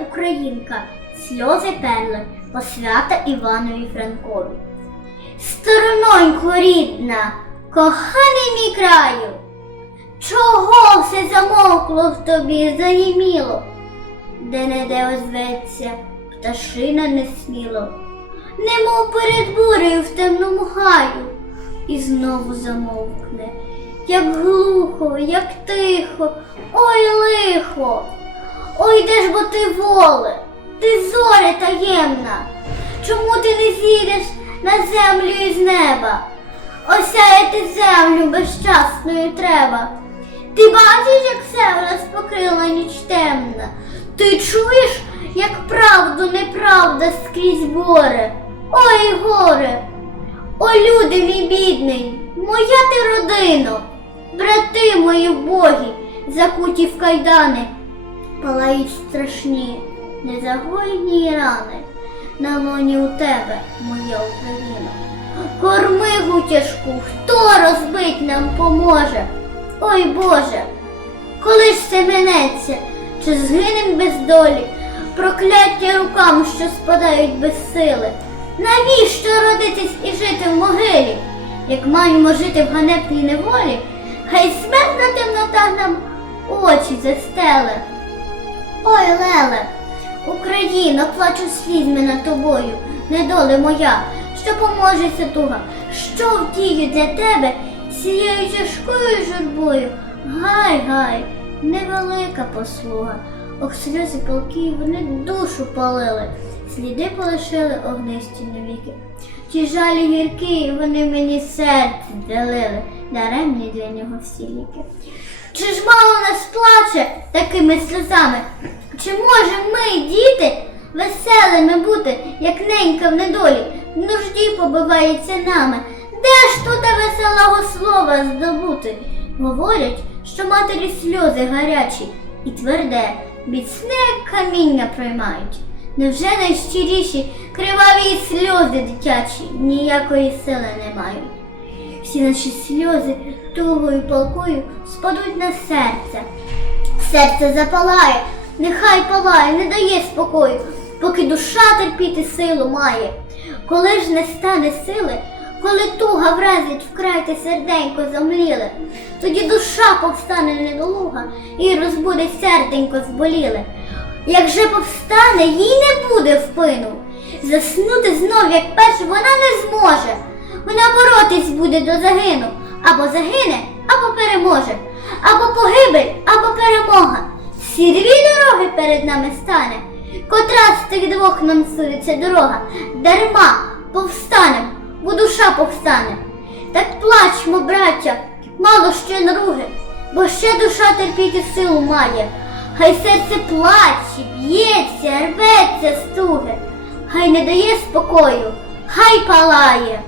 українка, сльози перли, посвята Іванові Франкові. Сторононько рідна, коханий мій краю, чого все замовкло в тобі заніміло, де не де озветься пташина несміло, немов перед бурею в темному гаю, і знову замовкне, як глухо, як тихо, ой лихо. Ой, де ж бо ти воле, ти зоре таємна, чому ти не зійдеш на землю із неба? Осяяти землю безчасною треба. Ти бачиш, як все враз покрила ніч темна. Ти чуєш, як правду неправда скрізь боре. Ой, горе! О, люди мій бідний, моя ти родино, брати мої боги, закуті в кайдани, палають страшні, незагоєні рани. На лоні у тебе, моя Україна. Корми гутяжку, хто розбить нам поможе? Ой Боже, коли ж це минеться, чи згинем без долі, прокляття рукам, що спадають без сили. Навіщо родитись і жити в могилі? Як маємо жити в ганебній неволі, хай смертна темнота нам очі застеле. Ой, Леле, Україно, плачу слізьми над тобою, недоле моя, що поможеться туга, що вдію для тебе цією тяжкою журбою. Гай, гай, невелика послуга. Ох, сльози палки, вони душу палили, сліди полишили огнисті навіки. Ті жалі гіркі, вони мені серце делили, даремні для нього всі ліки. Чи ж мало нас плаче такими сльозами? Чи можемо ми, діти, веселими бути, як ненька в недолі, в нужді побивається нами? Де ж тут веселого слова здобути? Говорять, що матері сльози гарячі і тверде, міцне каміння проймають. Невже найщиріші криваві сльози дитячі ніякої сили не мають? Всі наші сльози тугою палкою спадуть на серце. Серце запалає, нехай палає, не дає спокою, поки душа терпіти силу має. Коли ж не стане сили, коли туга вразить вкрай серденько замліле, тоді душа повстане недолуга і розбудить серденько зболіле. Як же повстане, їй не буде впину. Заснути знов, як перше, вона не зможе. Вона боротись буде до загину. Або загине, або переможе, або погибель, дві дороги перед нами стане. Котра з тих двох нам судиться дорога. Дарма повстанем, бо душа повстане. Так плачмо, браття, мало ще наруги, бо ще душа терпіти силу має. Хай серце плаче, б'ється, рветься стуги, хай не дає спокою, хай палає.